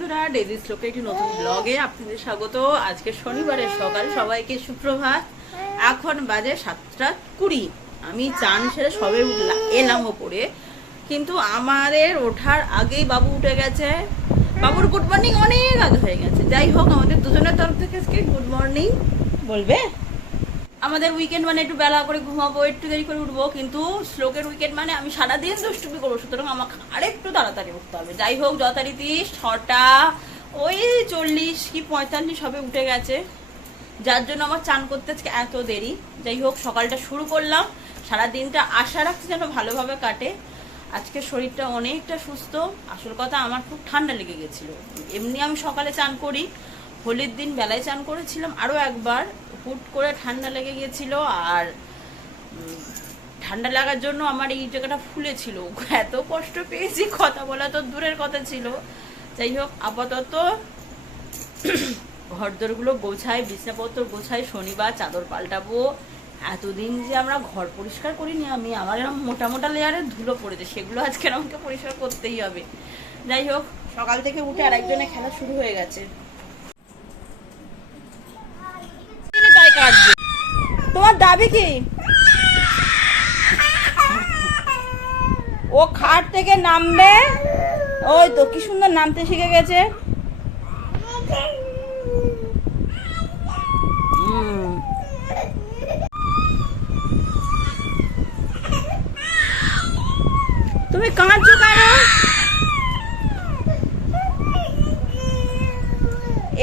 বন্ধুরা ডেলি শ্লোকে একটি নতুন ব্লগে আপনাদের স্বাগত। আজকে শনিবারের সকাল, সবাইকে সুপ্রভাত। এখন বাজে সাতটা কুড়ি। আমি চান সেরে সবে এলাম ওপরে। কিন্তু আমাদের ওঠার আগেই বাবু উঠে গেছে। বাবুর গুড মর্নিং অনেক আগে হয়ে গেছে। যাই হোক, আমাদের দুজনের তরফ থেকে আজকে গুড মর্নিং বলবে? আমাদের উইকেন্ড মানে একটু বেলা করে ঘুমাবো, একটু দেরি করে উঠবো, কিন্তু শ্লোকের উইকেন্ড মানে আমি সারাদিন দুষ্টুমি করব। সুতরাং আমাকে আরেকটু তাড়াতাড়ি উঠতে হবে। যাই হোক, যথারীতি ছটা, ওই চল্লিশ কি পঁয়তাল্লিশ হবে, উঠে গেছে। যার জন্য আমার চান করতে আজকে এত দেরি। যাই হোক, সকালটা শুরু করলাম। সারা দিনটা আশা রাখছি যেন ভালোভাবে কাটে। আজকে শরীরটা অনেকটা সুস্থ। আসল কথা, আমার খুব ঠান্ডা লেগে গেছিল। এমনি আমি সকালে চান করি। হোলির দিন বেলায় চান করেছিলাম আরও একবার। হুট করে ঠান্ডা লেগে গেছিল আর ঠান্ডা লাগার জন্য আমার এই জায়গাটা ফুলেছিল। এত কষ্ট পেয়েছি, কথা বলা তো দূরের কথা ছিল। যাই হোক, আপাতত ঘরদোরগুলো গোছাই, বিছনাপত্র গোছাই, শনিবার চাদর পাল্টাবো। এতদিন যে আমরা ঘর পরিষ্কার করিনি, আমি আমার এরকম মোটা মোটা লেয়ারে ধুলো পড়েছে, সেগুলো আজকে আমাকে পরিষ্কার করতেই হবে। যাই হোক, সকাল থেকে উঠে আর একজনের খেলা শুরু হয়ে গেছে। কাটবে তোমার দাবি কি? ও খাট থেকে নামবে। ওই তো, কি সুন্দর নামতে শিখে গেছে। তুমি কাঁদছো কেন?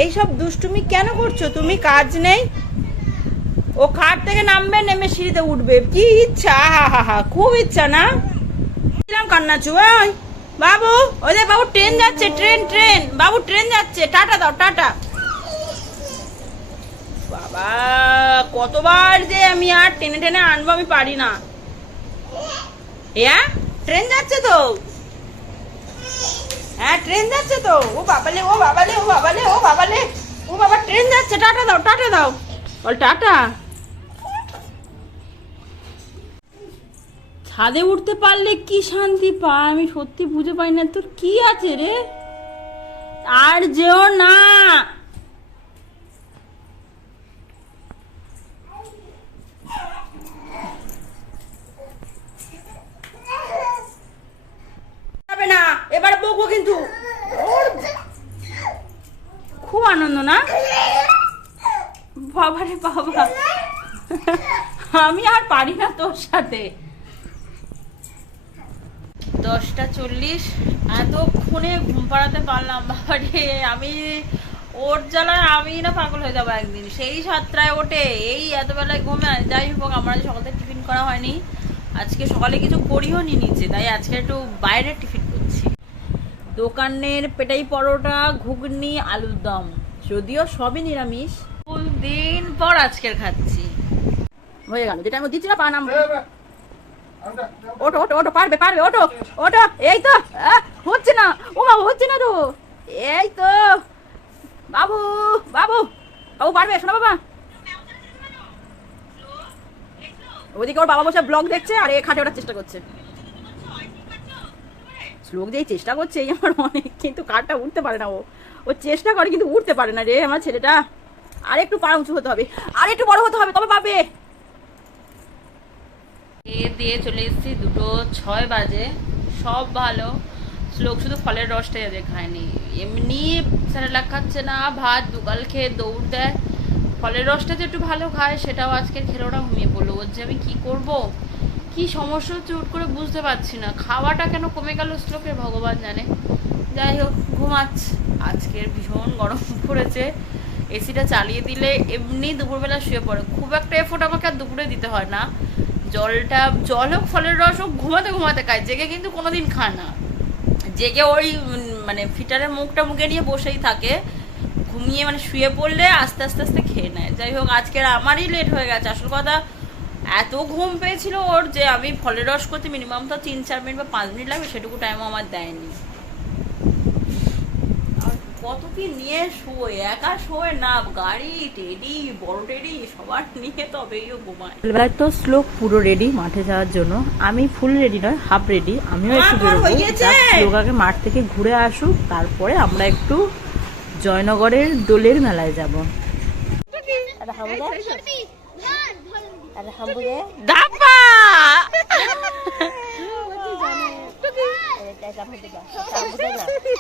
এইসব দুষ্টুমি কেন করছ? তুমি কাজ নেই। ও খাট থেকে নামবে, নেমে সিঁড়িতে উঠবে। কি ইচ্ছা? হা হা হা খুব ইচ্ছা না? দিলাম কান্নাচু ওই বাবু, ওই যে বাবু, ট্রেন যাচ্ছে, ট্রেন ট্রেন। বাবু, ট্রেন যাচ্ছে, টাটা দাও, টাটা। বাবা, কতবার যে আমি আর টেনে টেনে আনব আমি পারি না। হ্যাঁ ট্রেন যাচ্ছে তো? হ্যাঁ ট্রেন যাচ্ছে তো? ও বাবালে ও বাবালে ও বাবালে ও বাবালে। ও বাবা, ট্রেন যাচ্ছে, টাটা দাও টাটা দাও। বল, টাটা। ছাদে উঠতে পারলে কি শান্তি পায়? আমি সত্যি বুঝে পাই না তোর কি আছে রে? আর যেও না। না এবার বকবো কিন্তু। খুব আনন্দ না? বাবারে বাবা। আমি আর পারি না তোর সাথে। দশটা চল্লিশ। এতক্ষণে ঘুম পাড়াতে পারলাম, বাবারে, আমি ওর জ্বালায় আমি না পাগল হয়ে যাব একদিন। সেই সাতটায় ওঠে, এই এত বেলায় ঘুমায় যাই হোক, আমার সকালে টিফিন করা হয়নি, আজকে সকালে কিছু করিও নি নিচে, তাই আজকে একটু বাইরে টিফিন করছি। দোকানের পেটাই পরোটা, ঘুগনি, আলুর দম, যদিও সবই নিরামিষ। দিন পর আজকের খাচ্ছি। হয়ে গেল, যেটা আমি দিচ্ছি না, পা নাম ওটো ওটো ওটো পারবে পারবে ওটো ওটো এই তো হচ্ছে না, ও বাবু, হচ্ছে না তো, এই তো, বাবু বাবু বাবু পারবে, শোনো বাবা। ওদিকে ওর বাবা বসে ব্লগ দেখছে আর এ খাটে ওঠার চেষ্টা করছে। শ্লোক যেই চেষ্টা করছে, এই আমার অনেক কিন্তু কারটা উঠতে পারে না ও। ও চেষ্টা করে, কিন্তু উঠতে পারে না রে আমার ছেলেটা। আর একটু পা উঁচু হতে হবে আর একটু বড় হতে হবে তবে পাবে দিয়ে চলে এসেছি, দুটো ছয় বাজে, সব ভালো। শ্লোক শুধু ফলের রসটাই আজকে খায়নি। এমনি স্যারেলাক খাচ্ছে না, ভাত, দুগাল খেয়ে দৌড় দেয়। ফলের রসটা যে একটু ভালো খায়, সেটাও আজকে খেলো না ঘুমিয়ে পড়ল। ওর যে আমি কী করব? কি সমস্যা হচ্ছে উঠ করে বুঝতে পারছি না। খাওয়াটা কেন কমে গেল শ্লোকের ভগবান জানে। যাই হোক, ঘুমাচ্ছে। আজকের ভীষণ গরম পড়েছে। এসিটা চালিয়ে দিলে এমনি দুপুরবেলা শুয়ে পড়ে। খুব একটা এফোর্ট আমাকে আর দুপুরে দিতে হয় না। জলটা, জল হোক, ফলের রস হোক, ঘুমাতে ঘুমাতে খায়। জেগে কিন্তু কোনোদিন খায় না। জেগে ওই মানে ফিটারের মুখটা মুখে নিয়ে বসেই থাকে। ঘুমিয়ে মানে শুয়ে পড়লে আস্তে আস্তে আস্তে খেয়ে নেয়। যাই হোক, আজকের আমারই লেট হয়ে গেছে। আসল কথা, এত ঘুম পেয়েছিল ওর যে আমি ফলের রস করতে মিনিমাম তো তিন, চার মিনিট বা পাঁচ মিনিট লাগবে, সেটুকু টাইমও আমার দেয়নি। কত টিফিন নিয়ে শোয়? একা শোয় না। গাড়ি টেডি বড় টেডি সবার নিয়ে তবেই ঘুমায়। এবার তো শ্লোক পুরো রেডি মাঠে যাওয়ার জন্য। আমি ফুল রেডি নয় হাফ রেডি আমিও একটু বেরোবো। শ্লোক আগে মাঠ থেকে ঘুরে আসুক তারপরে আমরা একটু জয়নগরের দোলের মেলায় যাব। দাপা!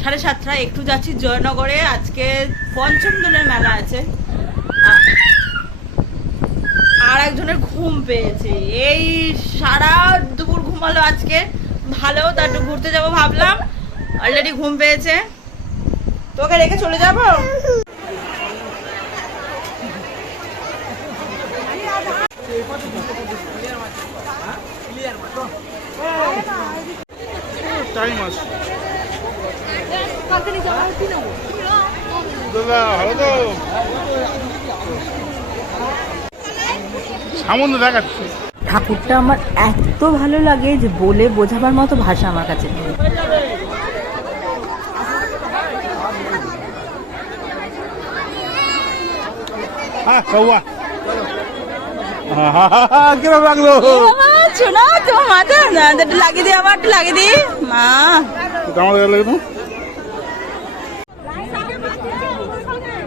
সাড়ে সাতটা একটু যাচ্ছি জয়নগরে। আজকে পঞ্চম দিনের মেলা আছে। আর একজনের ঘুম পেয়েছে। এই সারা দুপুর ঘুমালো আজকে। ভালো তা একটু ঘুরতে যাব ভাবলাম। অলরেডি ঘুম পেয়েছে। তোকে রেখে চলে যাব? টাইম আছে। সামন্ত দেখাচ্ছি। ঠাকুরটা আমার এত ভালো লাগে যে বলে বোঝাবার মতো ভাষা আমার কাছে নেই। হ্যাঁ কিরম লাগল? শোনা তোমার মাথা লাগিয়ে দিই আবার লাগিয়ে দিই মা তো বাবু আপনাদের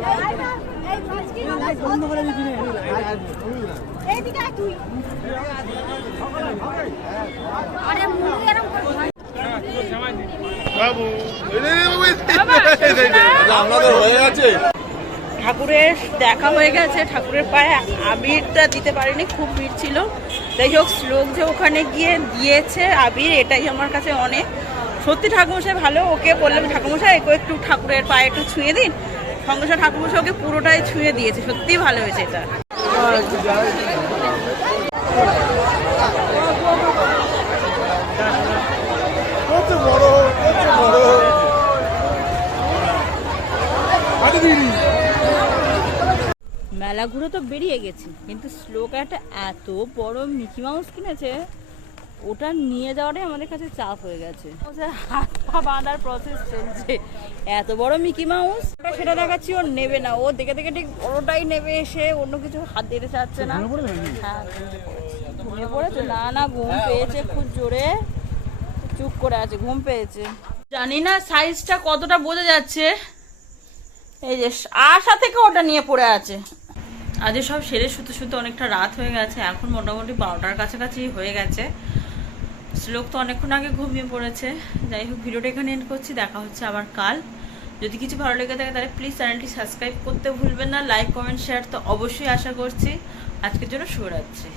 হয়ে গেছে ঠাকুরের দেখা হয়ে গেছে, ঠাকুরের পায়ে আবিরটা দিতে পারিনি, খুব ভিড় ছিল। যাই হোক, শ্লোক যে ওখানে গিয়ে দিয়েছে আবির, এটাই আমার কাছে অনেক। সত্যি ঠাকুরমশাই ভালো, ওকে বললাম, ঠাকুরমশাই একে একটু ঠাকুরের পায়ে একটু ছুঁয়ে দিন। সঙ্গে ঠাকুরমশাই ওকে পুরোটাই ছুঁয়ে দিয়েছে। সত্যিই ভালো হয়েছে এটা। মেলা ঘুরে তো বেরিয়ে গেছি, কিন্তু শ্লোক একটা এত বড় মিকি মাউস কিনেছে। ওটা নিয়ে যাওয়াটাই আমাদের কাছে চাপ হয়ে গেছে। হাত পা বাঁধার প্রসেস চলছে। এত বড় মিকি মাউস। সেটা দেখাচ্ছি ও নেবে না। ও দেখে দেখে ঠিক বড়টাই নেবে এসে অন্য কিছু হাত দিতে চাচ্ছে না। হ্যাঁ ঘুমিয়ে পড়েছে। না না ঘুম পেয়েছে খুব জোরে। চুপ করে আছে ঘুম পেয়েছে। জানি না সাইজটা কতটা বোঝা যাচ্ছে। এই যে আশা থেকে ওটা নিয়ে পড়ে আছে। আজ সব সেরে শুতে শুতে অনেকটা রাত হয়ে গেছে। এখন মোটামুটি বারোটার কাছাকাছি হয়ে গেছে। শ্লোক তো অনেকক্ষণ আগে ঘুমিয়ে পড়েছে। যাই হোক, ভিডিওটা এখানে এন্ড করছি। দেখা হচ্ছে আবার কাল। যদি কিছু ভালো লেগে থাকে তাহলে প্লিজ চ্যানেলটি সাবস্ক্রাইব করতে ভুলবেন না। লাইক কমেন্ট শেয়ার তো অবশ্যই আশা করছি। আজকের জন্য শুভরাত্রি।